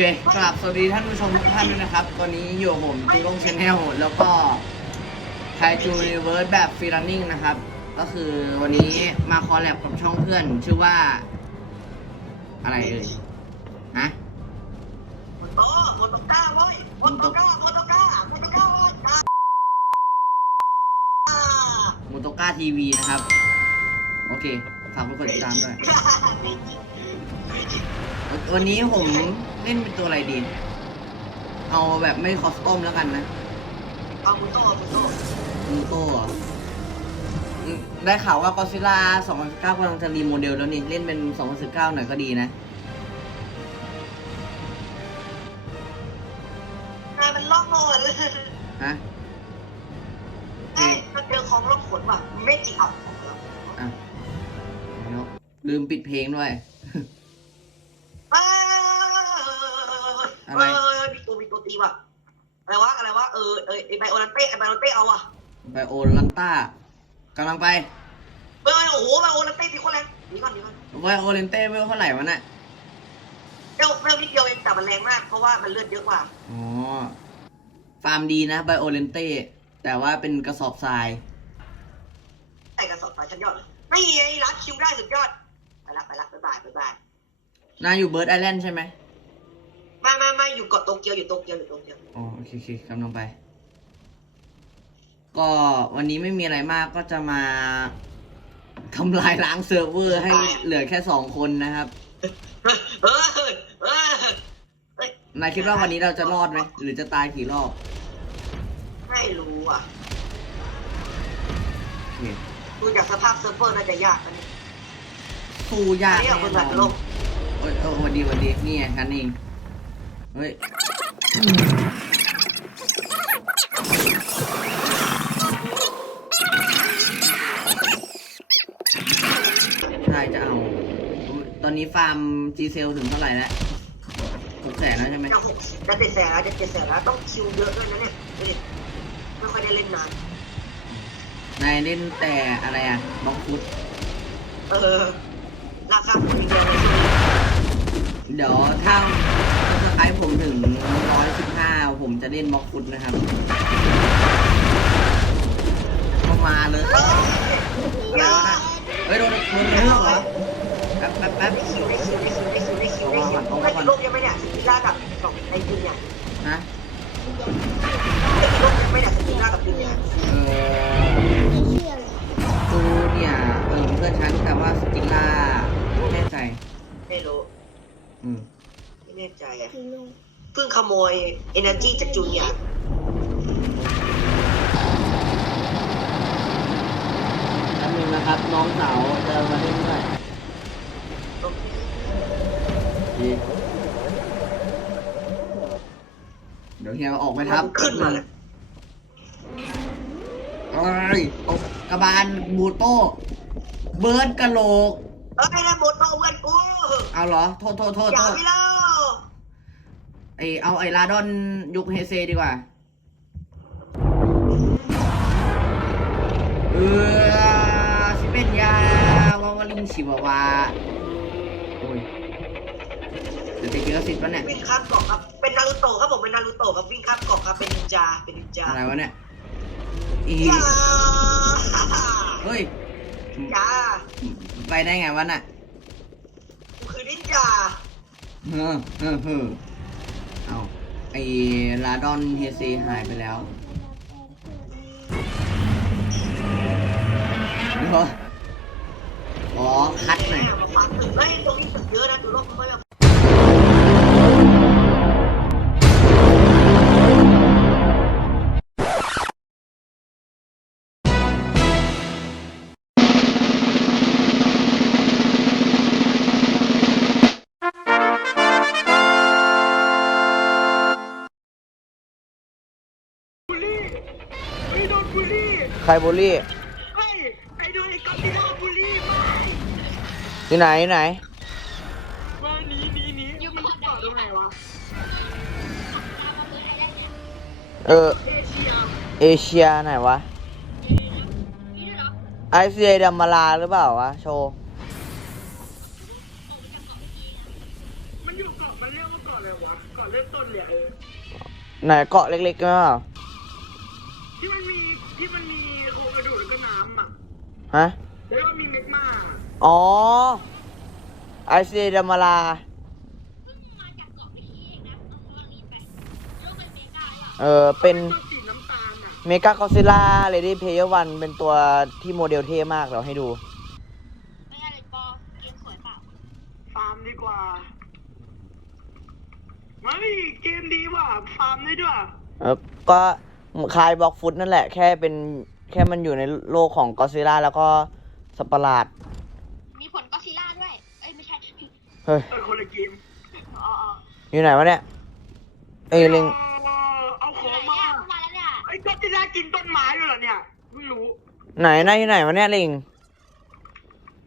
เคกราบสวัสดีท่านผู้ชมทุกท่านด้วยนะครับ ตอนนี้อยู่กับผมจูลงชแนลแล้วก็ไทจูนิเวิร์สแบบฟรีลันนิ่งนะครับ ก็คือวันนี้มาคอลแลบกับช่องเพื่อน ชื่อว่า อะไรเอ่ยฮะโอ้โมโตก้าเว้ยโมโตก้าโมโตก้าโมโตก้าเว้ยอ่ามูโตก้าทีวีนะครับ โอเคฝากทุกคนติดตามด้วย วันนี้ผมเล่นเป็นตัวอะไรดี เอาแบบไม่คอสตอมแล้วกันนะ เอามุโตเอามุโตมูโต้เหรออืมได้ข่าวว่ากอซิล่า2019กำลังจะรีโมเดลแล้วนี่ เล่นเป็น 2019 หน่อยก็ดีนะ นายมันล่องโลดเลยฮะเอ้ยมันเจอของล่องขนว่ะไม่จริงเอาของล่องขนอะแล้วลืมปิดเพลงด้วย ไอไบโอลันเต้ไอไบโอลันเต้เอาว่ะไบโอลันต้ากำลังไปเออโอ้โหไบโอลันเต้ตีคนแรงหนีก่อนหนีก่อนไบโอเลนเต้เวลเท่าไหร่วะน่ะเร็วเร็วนิดเดียวเองแต่มันแรงมากเพราะว่ามันเลือดเยอะกว่าอ๋อฟาร์มดีนะไบโอเลนเต้แต่ว่าเป็นกระสอบทรายแต่กระสอบสายชั้นยอดเลยไม่ไงรัดคิวได้สุดยอดไปละไปละบ๊ายบายบ๊ายบายนายอยู่เบิร์ดไอแลนด์ใช่ไหมไม่ไม่ไม่อยู่เกาะโตเกียวอยู่โตเกียวอยู่โตเกียวอ๋อโอเคโอเคกำลังไป ก็วันนี้ไม่มีอะไรมากก็จะมาทำลายล้างเซิร์ฟเวอร์ให้เหลือแค่สองคนนะครับเออเออเออนายคิดว่าวันนี้เราจะรอดไหมหรือจะตายกี่รอบไม่รู้อะโอเคดูจากสภาพเซิร์ฟเวอร์น่าจะยากนะเนี่ยสู้ยากนี่แน่เอาคนนแบอบนโลกเอ้ยเออวันดีวันดีนี่ไงกันเองเฮ้ย อุ๊ยตอนนี้ฟาร์มจีเซลถึงเท่าไหร่แล้วหกแสนแล้วใช่ไหมจะหกจะเจ็ดแสนแล้วจะเจ็ดแสนแล้วต้องคิวเยอะด้วยนะเนี่ยดูดิไม่ค่อยได้เล่นนานนายเล่นแต่อะไรอะบล็อกฟุตเออราคาผมอีกเดียวเลยเดี๋ยวถ้าสไครต์ผมถึงร้อยสิบห้าผมจะเล่นบล็อกฟุตนะครับก็มาเลยเอออะไรวะน่ะเฮ้ยโดนโดนเรื่องเหรอ แป๊บแบบได้คิวได้คิวได้คิวได้คิวได้คิวได้คิวเอามาก่อนได้เอามาก่อนคิวโลกยังไม่เนี่ยสกิลล่ากับสองในจริงเนี่ยฮะได้คิวโลกยังไม่เนี่ยสกิลล่ากับจริงเนี่ยเออตูเนี่ยเออเพื่อนฉันแต่ว่าสกิลล่าไม่แน่ใจ ไม่รู้อืมไม่แน่ใจอะเพิ่งขโมย energy จากจูเนียร์แป๊บนึงนะครับ น้องสาวจะมาเล่นด้วย ดีเดี๋ยวเฮียออกไปทับขึ้นมาเลยเอ้ยตกกระบาลบูโต้เบิร์ดกะโหลก เอ้ยนะโมโตเพื่อนกูเอาเหรอ โทษโทษโทษอย่าโทษไปเล่าไอเอาไอลาดอนยุคเฮเซดีกว่า เออสิเป็นยาวาวาลิงชิวาวาโอ้ย จะติดกิลสิทธิ์ปะเนี่ย วิ่งข้ามเกาะครับ เป็นนารูโตะครับผมเป็นนารูโตะครับวิ่งข้ามเกาะครับเป็นนินจาเป็นนินจาอะไรวะเนี่ย อีอย่าเฮ้ยอย่าไปได้ไงวะน่ะกูคือนินจาเฮ้อเฮ้อเฮ้อเอาไอลาดอนเฮเซหายไปแล้วเดี๋ยวขอคัดหน่อยแม่มาฟังตึกเฮ้ยตรงนี้ตึกเยอะนะดูรอบไม่แบบเครบูลลี่เฮ้ยไอ้โดนไอ้ก๊อตติโดนบูลลี่มาที่ไหนที่ไหนมาหนีหนีหนียังมันต่อตรงไหนวะ เออ เอเชียเอเชียไหนวะ ไอซีไอดัมมาลาหรือเปล่าวะ โชว์ มันอยู่เกาะมันเรียกว่าเกาะอะไรวะไหนเกาะเล็กๆก็ที่มันมีที่มันมีโครงกระดูกแล้วก็น้ำอะ ฮะแล้วก็มีเมกมาอ๋อไอซีดามาลาเออเป็นตัวสีน้ำตาลอะเมกาคอซิล่าเลดี้เพย์วันเป็นตัวที่โมเดลเท่มากเราให้ดูไม่ใช่เลยปอเกมสวยเปล่าฟาร์มดีกว่าเฮ้ยเกมดีว่ะฟาร์มได้ด้วยเออก็คลายบล็อกฟุตนั่นแหละแค่เป็น แค่มันอยู่ในโลกของกอซิล่าแล้วก็สัตว์ประหลาด มีผลก็ซิล่าด้วย เอ้ยไม่ใช่เฮ้ยเออคนละเกมอ๋ออ๋ออยู่ไหนวะเนี่ย เอ้ยลิง เอาขที่องไหนมาเนี่ยเข้ามาแล้วเนี่ยไอ้ก็จะได้กินต้นไม้ด้วยเหรอเนี่ยไม่รู้ไหนนะอยู่ไหนวะเนี่ยลิง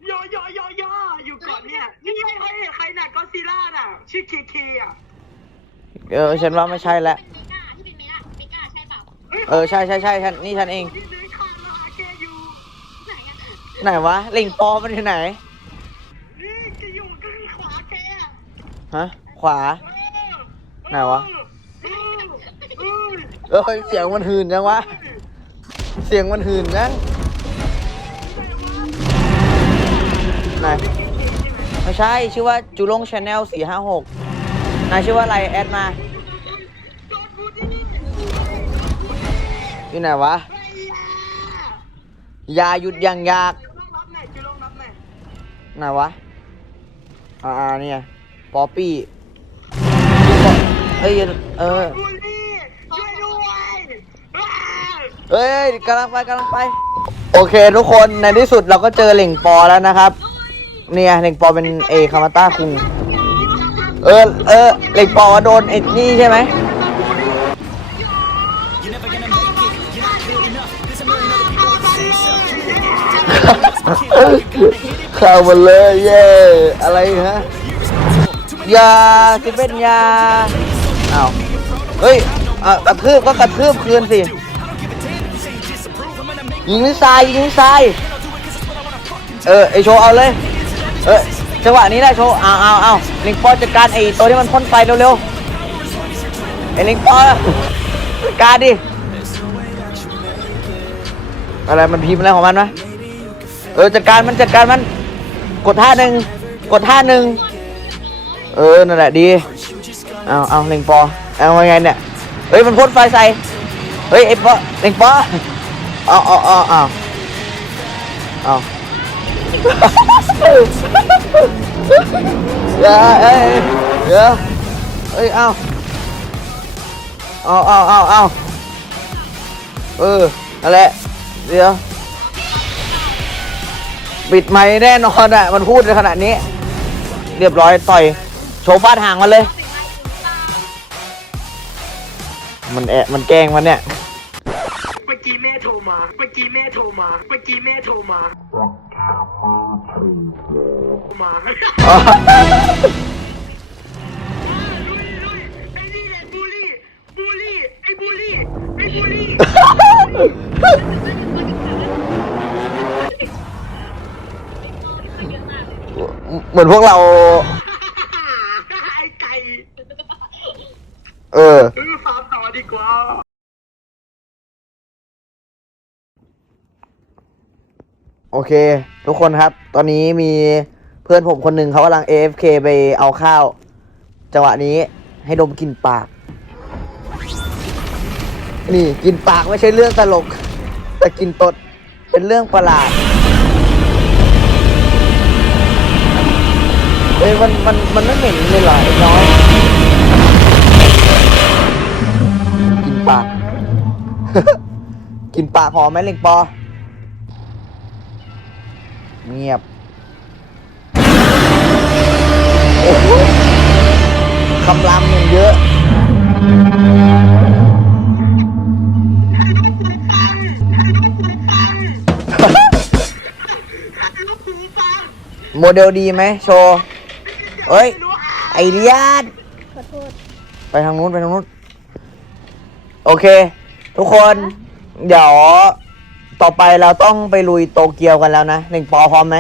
ย่อย่อย่อย่ออยู่ก่อนเนี่ยนี่ใครใครใครน่ะก็ซีล่าน่ะ ชื่อเคเคอะเออฉันว่าไม่ใช่แล้วเป็นเมกาที่เป็นเมกาเมกาใช่เปล่าเออใช่ใช่ใช่ฉันนี่ฉันเองที่เลื้อยคลาน ไหนวะลิงปอมันอยู่ไหนนี่แกอยู่ข้างขวาแกอะฮะขวาเออไหนวะ เออเออเออเสียงมันหืนจังวะ เสียงมันหืนจังไหนไม่ใช่ชื่อว่าจูลงชาแนลสี่ห้าหกนายชื่อว่าอะไรแอดมาโดนบูลลี่อยู่ไหนวะไอ้ยาอย่าหยุดอย่างยาก ไหนวะ อ่าๆเนี่ยป๊อปปี้เอ้ยเออบูลลี่ช่วยด้วยอ้าเอ้ยกำลังไปกำลังไป โอเคทุกคนในที่สุดเราก็เจอเหล่งปอแล้วนะครับ เนี่ยเหล่งปอเป็นเอคามาต้าคุงเออเออเหล่งปอโดนไอ้นี่ใช่ไหม เข้ามาเลยเย่อะไรฮะยาสิเป็นยาอ้าวเฮ้ยอะกระทืบก็กระทืบคืนสิยิงนิสายยิงนิสายเออไอโชว์เอาเลยเออจังหวะนี้แหละโชว์เอาเอาเอาลิงปอจัดการไอตัวที่มันพ่นไฟเร็วๆไอลิงปอจัดการดิอะไรมันพิมพ์อะไรของมันวะเออจัดการมันจัดการมัน กดท่าหนึ่งกดท่าหนึ่งเออนั่นแหละดีเอาเอาเล็งปอเอาไงไงเนี่ยเฮ้ยมันพ่นไฟใส่เฮ้ยไอ้ปอเล็งปอเอาเอาเอาเอาเอาเดี๋ยวเอ้ยเดี๋ยวเอ้ยเอาเอาเอาเอาเอาเออนั่นแหละเดี๋ยว ปิดไม้แน่นอนอะ มันพูดในขนาดนี้ เรียบร้อยต่อย โชว์ฟาดห่างมันเลย มันแอะมันแกล้งมันเนี่ย เมื่อกี้แม่โทรมา เมื่อกี้แม่โทรมา เมื่อกี้แม่โทรมามาอ๋อไอ้นี่แหละบูลลี่ บูลลี่ ไอ้บูลลี่ ไอ้บูลลี่ เหมือนพวกเรา ไอ้ไก่เออเออฟาร์มต่อดีกว่า โอเค ทุกคนครับ ตอนนี้มีเพื่อนผมคนหนึ่งเขากำลัง AFK ไปเอาข้าว จังหวะนี้ให้ดมกลินปาก นี่กลินปากไม่ใช่เรื่องตลก แต่กลินตดเป็นเรื่องประหลาด เอ้ยมันมันมันไม่เหม็นเลยเหรอไอ้น้อยกินปาก กินปากหอมไหมเล็งปอ เงียบโอ้โหคำรามอย่างเยอะโมเดลดีไหมโชว์ เอ้ย ไอเดียนไปทางนู้นไปทางนู้น โอเค ทุกคน เดี๋ยว ต่อไปเราต้องไปลุยโตเกียวกันแล้วนะหนึ่งปอพร้อมไหม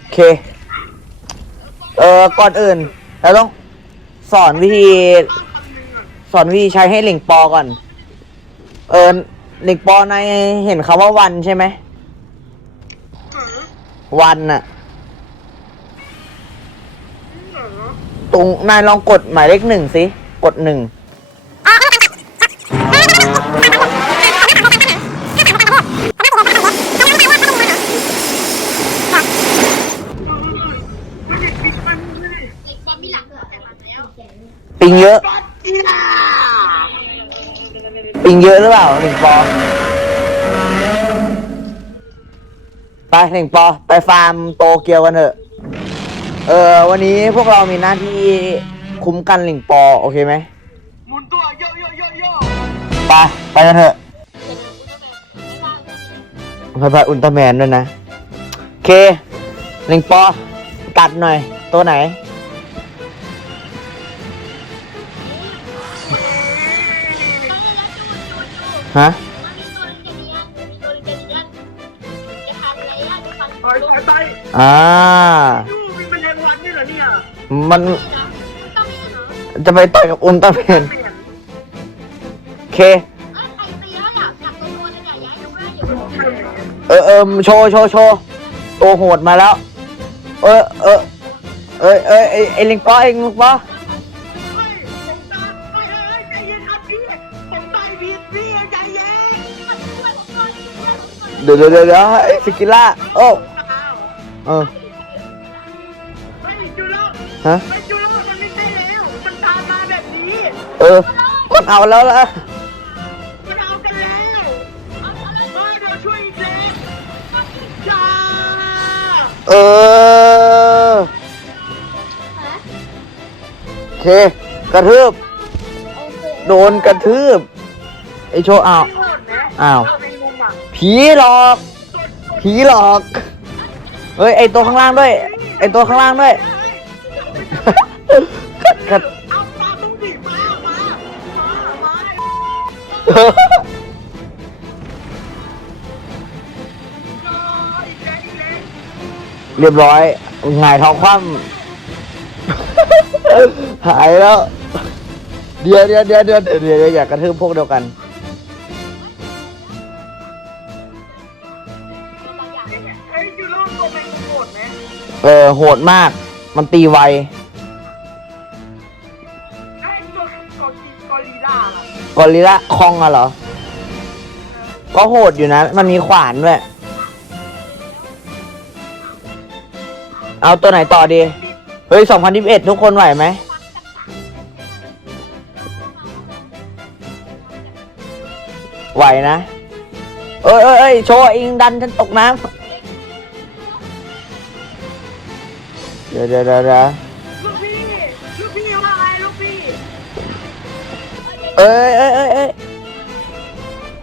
โอเค เอ่อ ก่อนอื่น เราต้องสอนวิธี สอนวิธีใช้ให้หลิงปอก่อน เออหลิงปอในเห็นคำว่าวันใช่ไหม วันน่ะตรงนายลองกดหมายเลขหนึ่งสิ กดหนึ่งเด็กบอลมีหลักแต่มาแล้วปิงเยอะ ปิงเยอะหรือเปล่าหนึ่งปอ ไปหนึ่งปอไปฟาร์มโตเกียวกันเถอะ เออ วันนี้พวกเรามีหน้าที่คุ้มกันหลิงปอ โอเคไหมหมุนตัวโยโยโยโยไปไปกันเถอะบายบายอุลตร้าแมนด้วยนะโอเคหนึ่งปอตัดหน่อย ตัวไหน ฮะ ต่อยต่อยต่อยอ่า ยูมีเป็นแรงวันนี่เหรอเนี่ยมันจะไปต่อยกับอุลตร้าแมนเปลี่ยนโอเคเออเออโชว์โชว์โชว์ตัวโหดมาแล้ว เออเออเออเออไอไอลิงปอเองลิงปอเฮ้ยผมตาเฮ้ยเฮ้ยใจเย็นครับพี่ผมตายผิดพี่ใจเย็น เดี๋ยวเดี๋ยวเดี๋ยวเดี๋ยวไอสกิล่าโอ้อ้าว เออเฮ้ยจุลฮะเฮ้ยจุลมันไม่ใช่แล้ว มันตามมาแบบนี้ เออมันเอาแล้วล่ะ มันเอากันแล้วเฮ้ยเดี๋ยวช่วยอีกแล้วจ้าเออ โอเค กระทืบ โดนกระทืบ ไอโชว์อ้าวไม่โหดนะอ้าวเในมุมอะ ผีหลอก ผีหลอก เฮ้ยไอตัวข้างล่างด้วย ไอตัวข้างล่างด้วยกัดเอาปลาต้องบีบมามามามาอีกแล้วอีกแล้วเรียบร้อยหงายท้องคว่ำหายแล้ว เดี๋ยวเดี๋ยวเดี๋ยวเดี๋ยวเดี๋ยวเดี๋ยวอยากกระทืบพวกเดียวกัน เออโหดมาก มันตีไว ไอ้ตัวกอริกอริลล่ากอริลลาคองอะเหรอ ก็โหดอยู่นะ มันมีขวานด้วย เอาตัวไหนต่อดี เฮ้ย 2021 ทุกคนไหวไหม ไหวนะ เอ้ยเอ้ยเอ้ยโชว์อิงดันฉันตกน้ำ เดี๋ยวเดี๋ยวเดี๋ยวเดี๋ยวลูกพี่ลูกพี่ว่าไงลูกพี่เอ้ยเอ้ยเอ้ยเอ้ย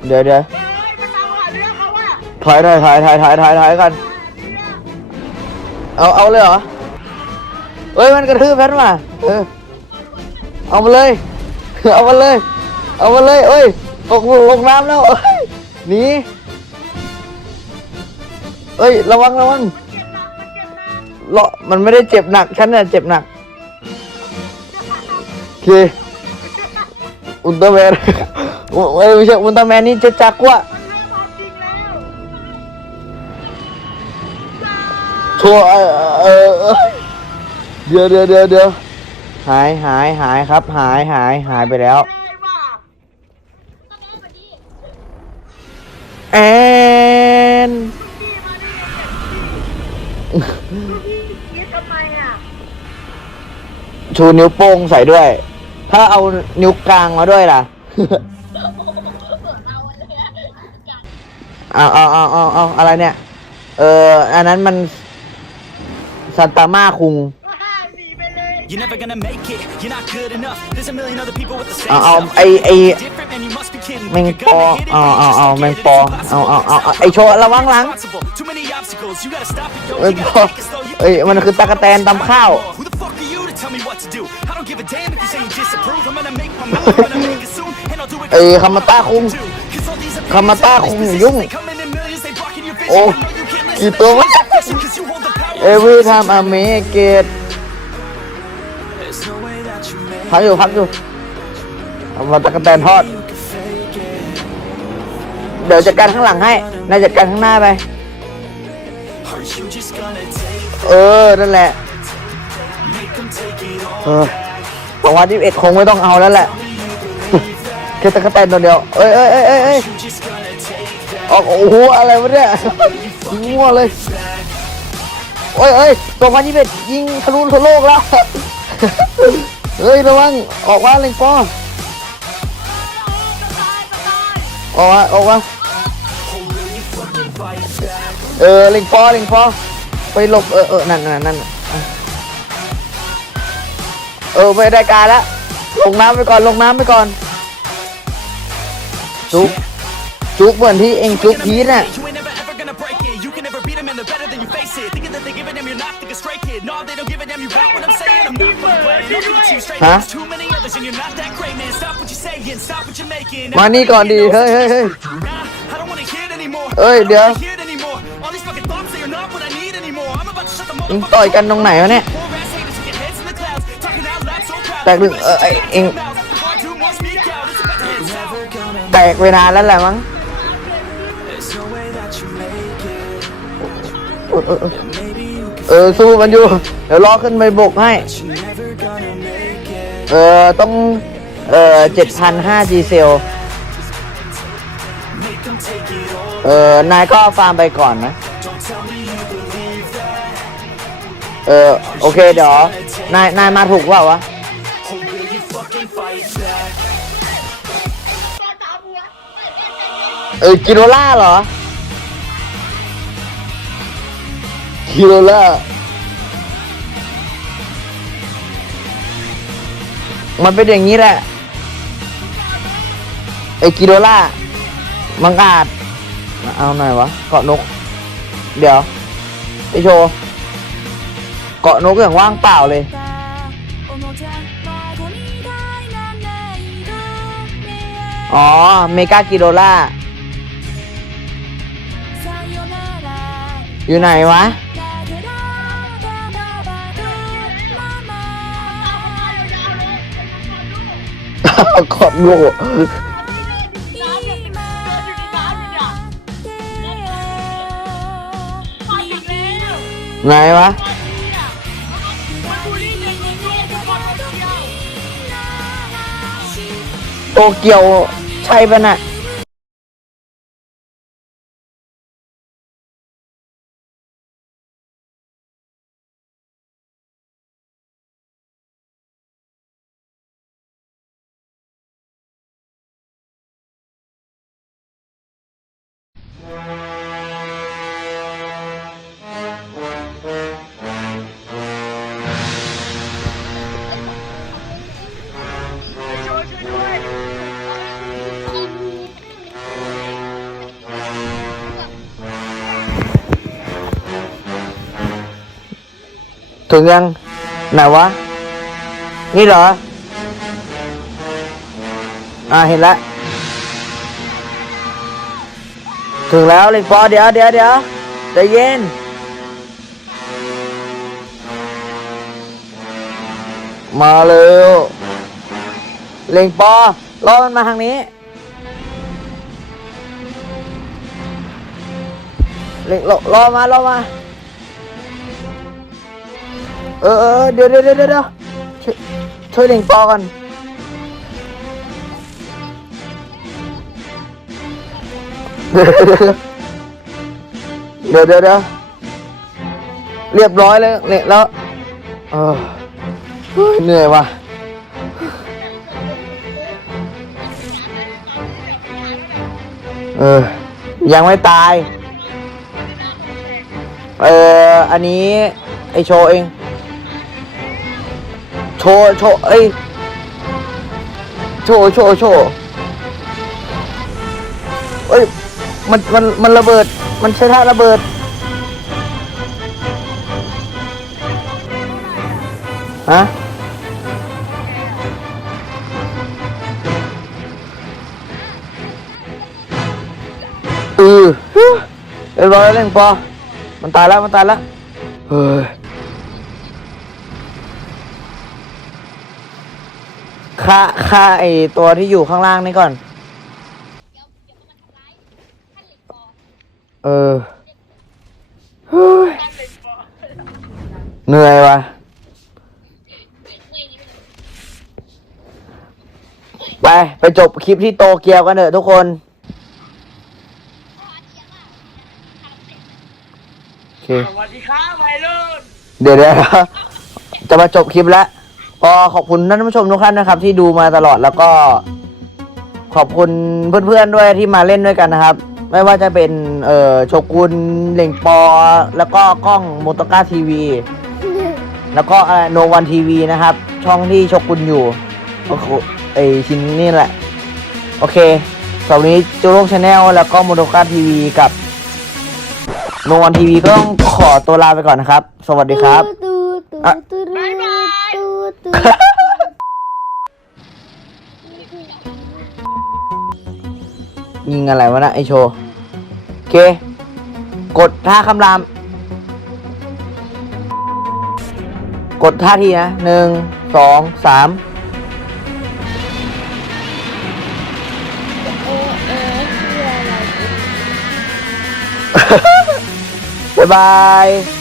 เดี๋ยวเดี๋ยวเอ้ยมันเอาหาเรื่องเขาอะถอยถอยถอยถอยถอยถอยถอยกันเอาเอาเลยเหรอเอ้ยมันกระทืบแพทมาเออเอามาเลย เอามาเลย เอามาเลยเอ้ยตกลงน้ำแล้วเอ้ยหนีเอ้ยระวังระวัง เลาะมันไม่ได้เจ็บหนัก ฉันเนี่ยเจ็บหนัก โอเค อุลตร้าแมนเอ้ยไม่ใช่อุลตร้าแมนนี่เจะจักรวะมันเริ่มเอาจริงแล้วชัวร์เออเออเออเดี๋ยวเดี๋ยวเดี๋ยวเดี๋ยวหายหายหายครับ หายหายหายไปแล้ว ได้ว่ะแอน พี่มาดิลูกพี่คิด ชูนิ้วโป้งใส่ด้วย ถ้าเอานิ้วกลางมาด้วยล่ะ เอาเอาเอาเอาเอาอะไรเนี่ย เออ อันนั้นมันซันตามาคุงก็ห้าหนีไปเลย You're never gonna make it, you're not good enough. There's a million other people with the same เอาเอา stuff. ไอไอ Different, man, you must be kidding. แมง You're ปอ gonna hit it, เอา but you เอา just เอา don't แม get ง it. ปอ It's เอา impossible. เอาเอาเอาไอโชว์ระวังหลัง Impossible. Too many obstacles, you gotta stop it, yo. เอ้ย You ปอ gotta take it slow, you เอ้ย can't มัน go คือตะกะแตนตำข้าว Who the tell me what to do? I don't give a damn if you say you disapprove. I'm gonna make my move, I'm gonna make it soon, and I'll do it เอ้ยคามาต้าคุง too. 'Cause all these คามาต้าคุงอย่ายุ่ง they come in in millions, they blocking your vision. โอ้ I know you can't listen กี่ to ตัว me. วะ Listen, 'cause you hold the power. Every time I make it There's พักอยู่พักอยู่เอามาตะกะแตนทอดเดี๋ยวจัดการข้างหลังให้นายจัดการข้างหน้าไป Are you just gonna take เออนั่นแหละ เออสองวันที่เอ็ดคงไม่ต้องเอาแล้วแหละแค่ตะกแตนตัวเดียว เอ้ยเอ้ยเอ้ยเอ้ยเอ้ยออกโอ้โหอะไรวะเนี่ยมั่วเลยโอ้ยเอ้ยสองพันยี่สิบยิงทะลุทั่วโลกแล้ว เฮ้ยระวังออกว่าเล็งปอออกว่าออกว่าเออเล็งปอเล็งปอไปหลบเออเออนั่นนั่นนั่น เออไปได้การแล้วลงน้ำไปก่อนลงน้ำไปก่อน จุกจุกเหมือนที่เองจุกพีทน่ะ You ain't never ever gonna break it. You can never beat them and they're better than you face it. Thinking that they give a damn, you're not thinking straight, kid. No, they don't give a damn, you got what I'm saying. I'm not fucking playing. No, give it to you straight. Huh? There's too many others and you're not that great, man. Stop what you're saying, stop what you're making. มานี่ก่อนดี เฮ้ยเฮ้ยเฮ้ย Nah, I don't wanna hear it anymore. Ê, I don't đéo. wanna hear it anymore. All these fucking thoughts, they are not what I need anymore. I'm about to shut the เอง motherfucking ต่อยกันตรงไหนวะเนี่ย แตกหนึ่งเออไอเองแตกเวลาแล้วแหละมั้งเออสู้มันอยู่ เดี๋ยวรอขึ้นไปบกให้ เออต้อง เออเจ็ดพันห้าจีเซล เออนายก็ฟาร์มไปก่อนนะ เออโอเคเดี๋ยวนายนายมาถูกเปล่าวะ เออกิโลล่าเหรอกิโลล่ามันเป็นอย่างนี้แหละไอ้กิโลล่ามังอาจเอาหน่อยวะเกาะนก เดี๋ยวไปโชว์เกาะนกอย่างว่างเปล่าเลยอ๋อเมกากิโลล่า อยู่ไหนวะ ขอบโลกไหนวะ โตเกียวใช่ปะน่ะ ถึงยังไหนวะ นี่เหรอ อ่าเห็นแล้วถึงแล้วเล็กปอเดี๋ยวเดี๋ยวเดี๋ยวใจเย็น มาเร็วเล็งปอรอมันมาทางนี้เล็งรอรอมารอมา เออเออเดี๋ยวเดี๋ยวเดี๋ยวเดี๋ยวช่วยช่วยเล็งปอก่อนเดี๋ยวเดี๋ยวเดี๋ยวเรียบร้อยเลยเละแล้วเออเฮ้ยเหนื่อยว่ะเออ ยังไม่ตาย เออ อันนี้ ไอโชว์เอง โชว์ โชว์ เอ้ย โชว์ โชว์ โชว์ เอ้ย มัน มัน มันระเบิด มันใช้ท่าระเบิด ฮะเออเรียบร้อยแล้วเล่นปอมันตายแล้ว มันตายแล้ว เฮ้ย ฆ่าฆ่าไอตัวที่อยู่ข้างล่างนี่ก่อน เออเฮ้ยเหนื่อยว่ะ ไป ไปจบคลิปที่โตเกียวกันเถอะทุกคน โอเค สวัสดีครับวัยรุ่นเดี๋ยวเดี๋ยวจะมาจบคลิปแล้ว ก็ขอบคุณท่านผู้ชมทุกท่านนะครับ ที่ดูมาตลอดแล้วก็ ขอบคุณเพื่อนๆด้วยที่มาเล่นด้วยกันนะครับ ไม่ว่าจะเป็นเอ่อโชกุนเหล่งปอ แล้วก็กล้องโมโตก้าทีวีแล้วก็โนวันทีวีนะครับ ช่องที่โชกุนอยู่โอ้โหไอชิ้นนี่แหละ โอเคสำหรับนี้จูโร่ชาแนลแล้วก็โมโตก้าทีวีกับโนวันทีวีก็ต้องขอตัวลาไปก่อนนะครับ สวัสดีครับตูตูอะ ตูตูยิงอะไรวะนะไอโชว์โอเค กดท่าคำราม กดท่าทีนะหนึ่งสองสามเอเอคืออะไร บ๊ายบาย